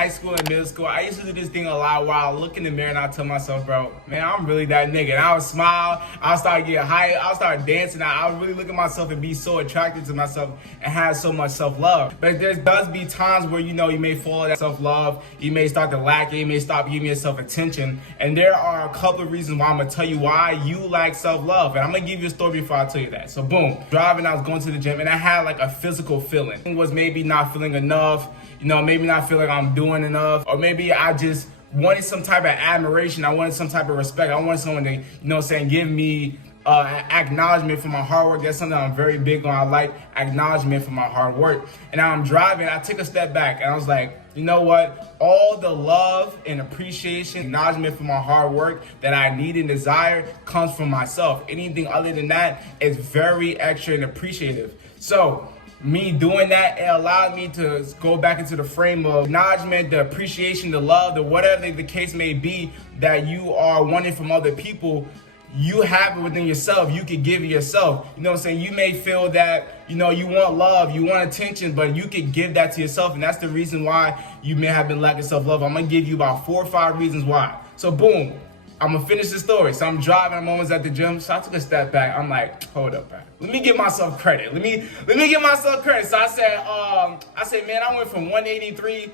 high school and middle school, I used to do this thing a lot where I look in the mirror and I tell myself, bro, man, I'm really that nigga. And I would smile, I'll start getting hype, I'll start dancing. I would really look at myself and be so attracted to myself and have so much self-love. But there does be times where, you may fall that self-love, you may start to lack it, you may stop giving yourself attention. And there are a couple of reasons why I'm gonna tell you why you lack self-love. And I'm gonna give you a story before I tell you that. So boom, driving, I was going to the gym and I had like a physical feeling. It was maybe not feeling enough, maybe not feel like I'm doing enough, or maybe I just wanted some type of admiration. I wanted some type of respect. I wanted someone to, give me acknowledgement for my hard work. That's something I'm very big on. I like acknowledgement for my hard work. And now I'm driving, I took a step back and I was like, you know what? All the love and appreciation, acknowledgement for my hard work that I need and desire comes from myself. Anything other than that is very extra and appreciative. So me doing that, it allowed me to go back into the frame of acknowledgement, the appreciation, the love, the whatever the case may be that you are wanting from other people. You have it within yourself. You can give it yourself. You know what I'm saying? You may feel that, you want love, you want attention, but you can give that to yourself. And that's the reason why you may have been lacking self-love. I'm going to give you about 4 or 5 reasons why. So boom, I'm going to finish the story. So I'm driving, I'm almost at the gym. So I took a step back. I'm like, hold up, man. Let me give myself credit. Let me give myself credit. So I said, man, I went from 183.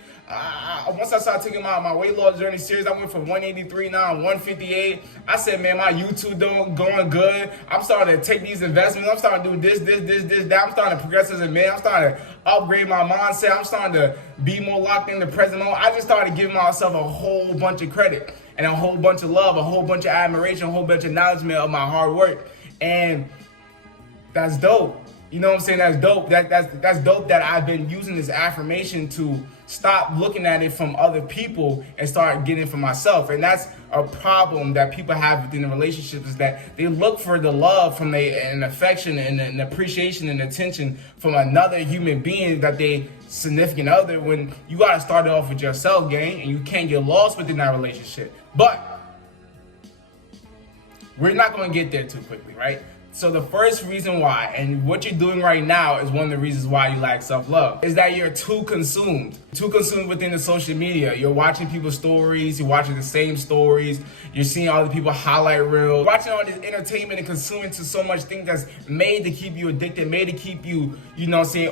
Once I started taking my weight loss journey serious, I went from 183 now I'm 158. I said, man, my YouTube going good. I'm starting to take these investments. I'm starting to do this, that. I'm starting to progress as a man. I'm starting to upgrade my mindset. I'm starting to be more locked in the present moment. I just started giving myself a whole bunch of credit and a whole bunch of love, a whole bunch of admiration, a whole bunch of acknowledgement of my hard work. And that's dope. You know what I'm saying? That's dope. That's dope that I've been using this affirmation to stop looking at it from other people and start getting it from myself. And that's a problem that people have within the relationship, is that they look for the love from and affection and appreciation and attention from another human being, that they significant other, when you got to start it off with yourself, gang, and you can't get lost within that relationship. But we're not going to get there too quickly, right? So the first reason why, and what you're doing right now is one of the reasons why you lack self-love, is that you're too consumed within the social media. You're watching people's stories, you're watching the same stories, you're seeing all the people highlight reels, watching all this entertainment and consuming to so much things that's made to keep you addicted, made to keep you,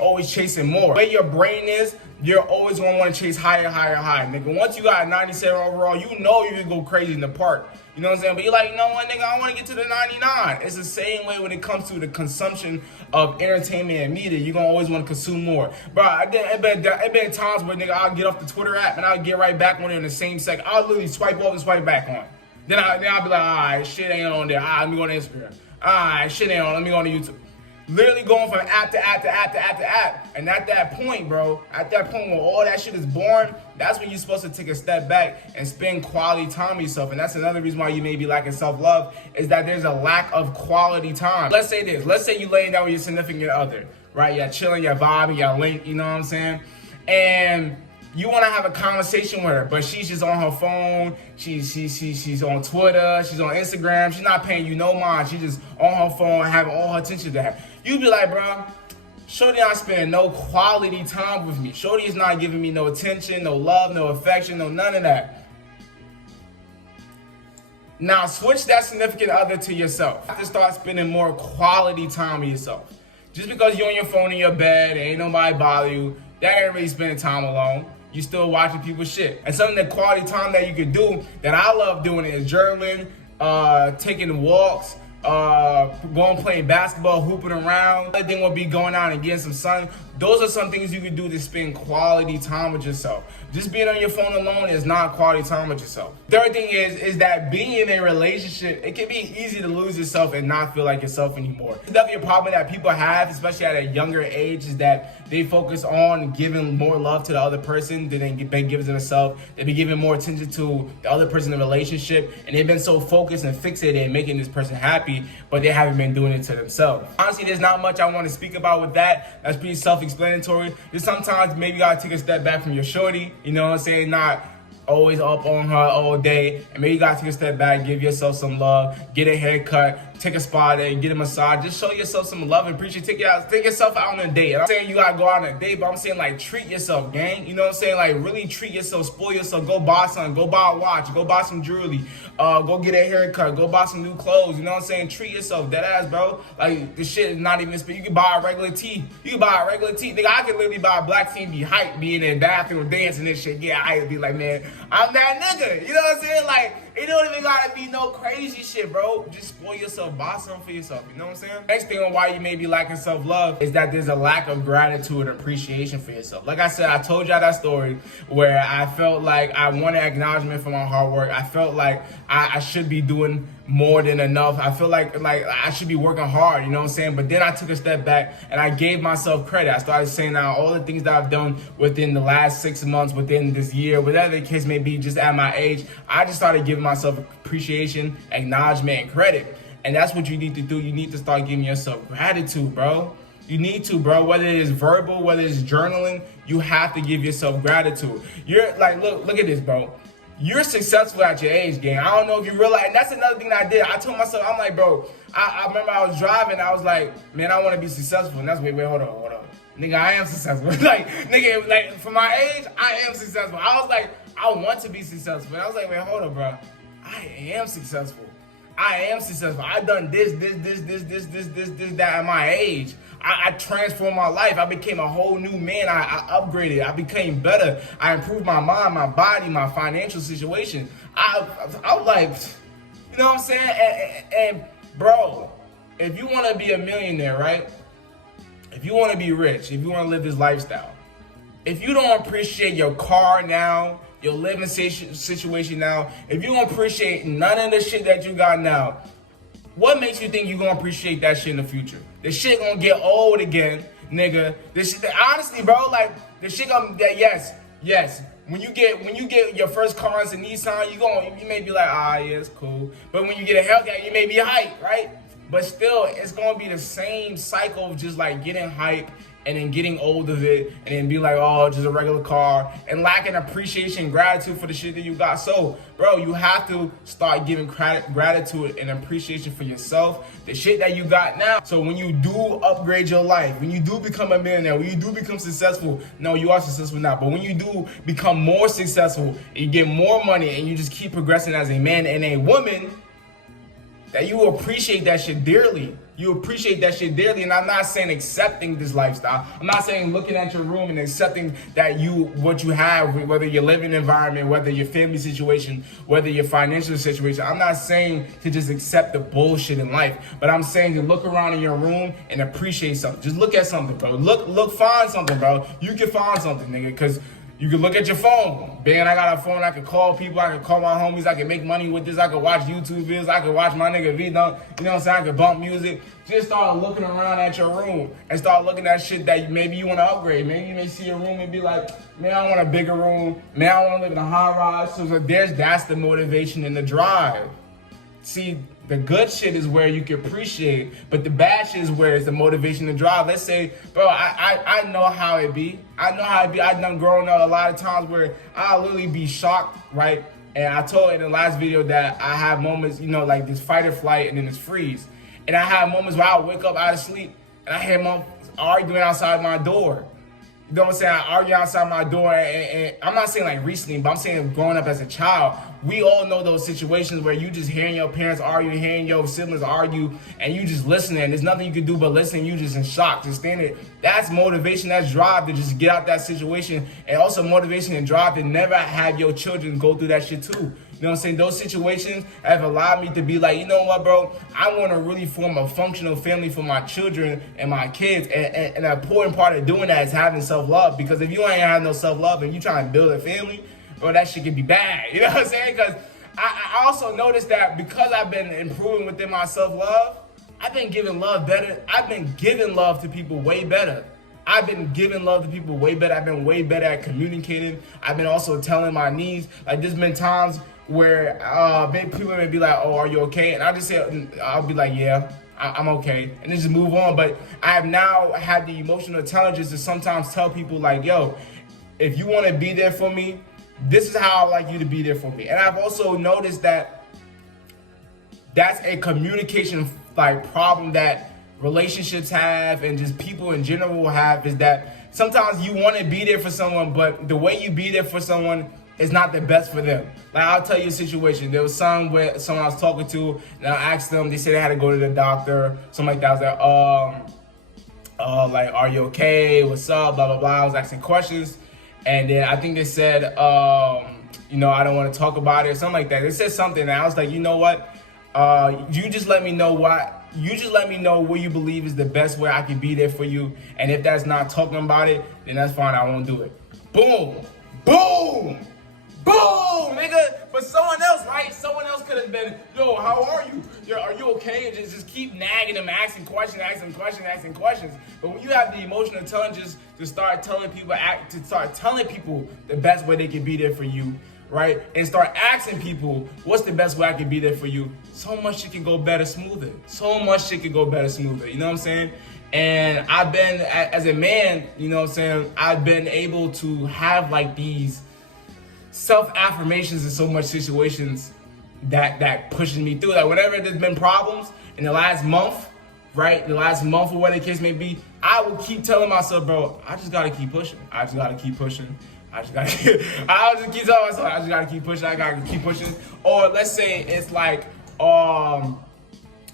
always chasing more. The way your brain is, you're always gonna want to chase higher, nigga. Once you got a 97 overall, you can go crazy in the park. You know what I'm saying? But you're like, you know what, nigga, I want to get to the 99. It's the same way when it comes to the consumption of entertainment and media. You're going to always want to consume more. Bro, it been times where, nigga, I'll get off the Twitter app and I'll get right back on it in the same second. I'll literally swipe off and swipe back on. Then I'll be like, all right, shit ain't on there. All right, let me go to Instagram. All right, shit ain't on. Let me go to YouTube. Literally going from app to app to app to app to app. And at that point, bro, when all that shit is born, that's when you're supposed to take a step back and spend quality time with yourself. And that's another reason why you may be lacking self-love, is that there's a lack of quality time. Let's say this. Let's say you laying down with your significant other, right? You're chilling, you're vibing, you're linked, you know what I'm saying? And you want to have a conversation with her, but she's just on her phone. She's on Twitter. She's on Instagram. She's not paying you no mind. She's just on her phone, having all her attention to her. You be like, bro, shorty not spending no quality time with me. Shorty is not giving me no attention, no love, no affection, no none of that. Now switch that significant other to yourself. You have to start spending more quality time with yourself. Just because you're on your phone in your bed and ain't nobody bother you, that ain't really spending time alone. You still watching people's shit. And something that quality time that you could do that I love doing is journaling, taking walks, going playing basketball, hooping around. Another thing will be going out and getting some sun. Those are some things you can do to spend quality time with yourself. Just being on your phone alone is not quality time with yourself. Third thing is that being in a relationship, it can be easy to lose yourself and not feel like yourself anymore. It's definitely a problem that people have, especially at a younger age, is that they focus on giving more love to the other person than they give to themselves. They be giving more attention to the other person in the relationship, and they've been so focused and fixated in making this person happy, but they haven't been doing it to themselves. Honestly, there's not much I want to speak about with that. That's pretty self-explanatory. Just sometimes maybe you gotta take a step back from your shorty, you know what I'm saying? Not always up on her all day, and maybe you gotta take a step back, give yourself some love, get a haircut, take a spa day, get a massage. Just show yourself some love and appreciation. Take yourself out on a date. And I'm saying you gotta go out on a date, but I'm saying like treat yourself, gang. You know what I'm saying? Like really treat yourself, spoil yourself. Go buy something. Go buy a watch. Go buy some jewelry. Go get a haircut. Go buy some new clothes. You know what I'm saying? Treat yourself, dead ass, bro. Like this shit is not even spit. You can buy a regular tee. You can buy a regular tee. Nigga, I could literally buy a black tee and be hyped, be in the bathroom dancing and shit. Yeah, I would be like, man, I'm that nigga. You know what I'm saying? Like, it don't even gotta be no crazy shit, bro. Just spoil yourself, buy something for yourself. You know what I'm saying? Next thing on why you may be lacking self-love is that there's a lack of gratitude and appreciation for yourself. Like I said, I told y'all that story where I felt like I wanted acknowledgement for my hard work. I felt like I should be doing more than enough. I feel like I should be working hard, you know what I'm saying? But then I took a step back and I gave myself credit. I started saying now all the things that I've done within the last 6 months, within this year, whatever the case may be, just at my age, I just started giving myself appreciation, acknowledgement, and credit. And that's what you need to do. You need to start giving yourself gratitude, bro. You need to, bro. Whether it is verbal, whether it's journaling, you have to give yourself gratitude. You're like, look at this, bro. You're successful at your age, gang. I don't know if you realize, and that's another thing that I did. I told myself, I'm like, bro, I remember I was driving, I was like, man, I want to be successful. And that's, wait, hold on. Nigga, I am successful. Nigga, for my age, I am successful. I was like, I want to be successful. And I was like, wait, hold on, bro. I am successful. I've done this, that at my age. I transformed my life. I became a whole new man. I upgraded. I became better. I improved my mind, my body, my financial situation. I was like, you know what I'm saying? And bro, if you want to be a millionaire, right? If you want to be rich, if you want to live this lifestyle, if you don't appreciate your car now, your living situation now, if you don't appreciate none of the shit that you got now, what makes you think you're gonna appreciate that shit in the future? The shit gonna get old again, nigga. This shit, honestly, bro, like the shit gonna yes. When you get your first car as a Nissan, you may be like, yeah, it's cool. But when you get a Hellcat, you may be hyped, right? But still, it's gonna be the same cycle of just like getting hype and then getting old of it and then be like, oh, just a regular car and lacking appreciation, gratitude for the shit that you got. So, bro, you have to start giving gratitude and appreciation for yourself, the shit that you got now. So when you do upgrade your life, when you do become a millionaire, when you do become successful, no, you are successful now, but when you do become more successful, and you get more money and you just keep progressing as a man and a woman, that you appreciate that shit dearly. You appreciate that shit dearly. And I'm not saying accepting this lifestyle. I'm not saying looking at your room and accepting that what you have, whether your living environment, whether your family situation, whether your financial situation. I'm not saying to just accept the bullshit in life, but I'm saying to look around in your room and appreciate something. Just look at something, bro. Find something, bro. You can find something, nigga, because you can look at your phone. Man, I got a phone. I can call people. I can call my homies. I can make money with this. I can watch YouTube videos. I can watch my nigga vDunkk. You know what I'm saying? I can bump music. Just start looking around at your room and start looking at shit that maybe you want to upgrade. Maybe you may see a room and be like, man, I want a bigger room. Man, I want to live in a high rise. So that's the motivation and the drive. See, the good shit is where you can appreciate, but the bad shit is where it's the motivation to drive. Let's say, bro, I know how it be. I've done growing up a lot of times where I'll literally be shocked, right? And I told in the last video that I have moments, like this fight or flight and then this freeze. And I have moments where I'll wake up out of sleep and I hear mom arguing outside my door. You know what I'm saying? I argue outside my door, and I'm not saying like recently, but I'm saying growing up as a child, we all know those situations where you just hearing your parents argue, hearing your siblings argue, and you just listening. There's nothing you can do but listen. You just in shock, just standing. That's motivation, that's drive to just get out that situation, and also motivation and drive to never have your children go through that shit too. You know what I'm saying? Those situations have allowed me to be like, you know what, bro? I want to really form a functional family for my children and my kids. And an important part of doing that is having self-love. Because if you ain't have no self-love and you trying to build a family, bro, that shit can be bad. You know what I'm saying? Because I also noticed that because I've been improving within my self-love, I've been giving love better. I've been giving love to people way better. I've been giving love to people way better. I've been way better at communicating. I've been also telling my needs. Like, there's been times where people may be like, oh, are you okay? And I'll be like, yeah, I'm okay. And then just move on. But I have now had the emotional intelligence to sometimes tell people like, yo, if you want to be there for me, this is how I like you to be there for me. And I've also noticed that that's a communication like problem that relationships have and just people in general have is that sometimes you want to be there for someone, but the way you be there for someone is not the best for them. Like, I'll tell you a situation. There was someone I was talking to, and I asked them, they said they had to go to the doctor, something like that. I was like, like, are you okay? What's up? Blah, blah, blah. I was asking questions. And then I think they said, you know, I don't want to talk about it, or something like that. They said something, and I was like, you know what? You just let me know what you believe is the best way I can be there for you. And if that's not talking about it, then that's fine. I won't do it. Boom. Boom. Boom, nigga. For someone else, right? Someone else could have been, yo, how are you? Are you okay? And just keep nagging them, asking questions. But when you have the emotional intelligence to start telling people the best way they can be there for you, right? And start asking people, what's the best way I can be there for you? So much shit can go better, smoother. You know what I'm saying? And I've been, as a man, you know what I'm saying, I've been able to have like these self-affirmations in so much situations that pushes me through. Like, whenever there's been problems in the last month, right? The last month or whatever the case may be, I will keep telling myself, bro, I just gotta keep pushing. I just gotta keep telling myself, I just gotta keep pushing. Or let's say it's like,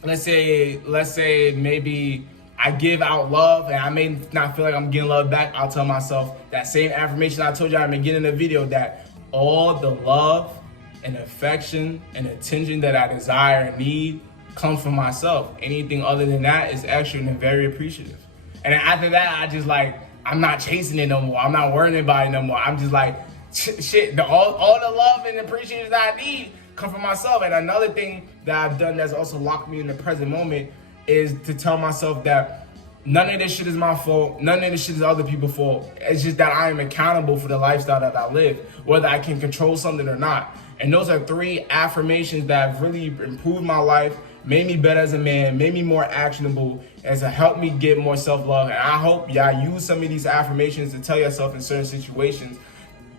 let's say maybe I give out love and I may not feel like I'm getting love back. I'll tell myself that same affirmation I told you in the beginning of the video, that all the love and affection and attention that I desire and need comes from myself. Anything other than that is extra and very appreciative. And then after that, I just like, I'm not chasing it no more. I'm not worrying about it no more. I'm just like, shit, all the love and appreciation that I need come from myself. And another thing that I've done that's also locked me in the present moment is to tell myself that none of this shit is my fault. None of this shit is other people's fault. It's just that I am accountable for the lifestyle that I live, whether I can control something or not. And those are 3 affirmations that have really improved my life, made me better as a man, made me more actionable, and to help me get more self-love. And I hope y'all use some of these affirmations to tell yourself in certain situations,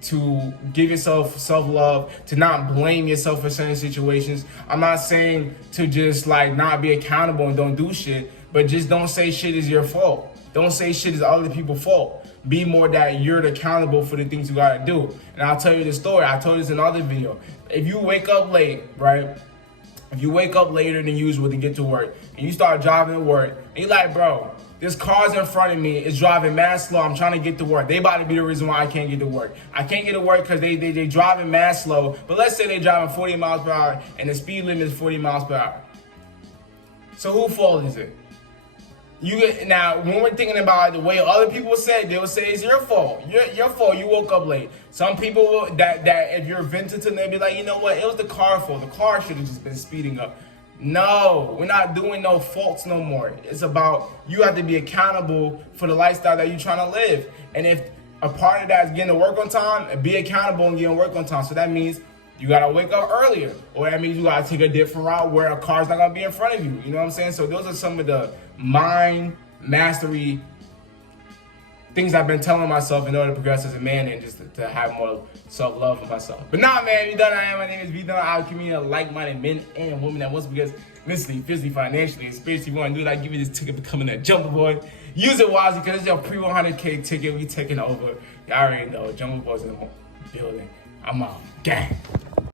to give yourself self-love, to not blame yourself for certain situations. I'm not saying to just like not be accountable and don't do shit, but just don't say shit is your fault. Don't say shit is other people's fault. Be more that you're accountable for the things you gotta do. And I'll tell you the story. I told this in another video. If you wake up late, right? If you wake up later than usual to get to work, and you start driving to work, and you're like, bro, this car's in front of me, it's driving mad slow, I'm trying to get to work. They about to be the reason why I can't get to work. I can't get to work because they driving mad slow, but let's say they driving 40 miles per hour and the speed limit is 40 miles per hour. So whose fault is it? Now, when we're thinking about the way other people say, they will say it's your fault. Your fault. You woke up late. Some people will, that if you're venting to them, they'll be like, you know what? It was the car's fault. The car should have just been speeding up. No, we're not doing no faults no more. It's about you have to be accountable for the lifestyle that you're trying to live. And if a part of that is getting to work on time, be accountable and getting to work on time. So that means you gotta wake up earlier, or that means you gotta take a different route where a car's not gonna be in front of you. You know what I'm saying? So those are some of the mind mastery things I've been telling myself in order to progress as a man and just to have more self-love for myself. But nah, man, you done. My name is vDunkk. I'm a community of like-minded men and women that wants to progress mentally, physically, financially, and spiritually. If you want to do that, give me this ticket becoming a jumper boy. Use it wisely because it's your pre-100K ticket. We taking over. You already know. Jumper boys in the building. I'm out. Gang.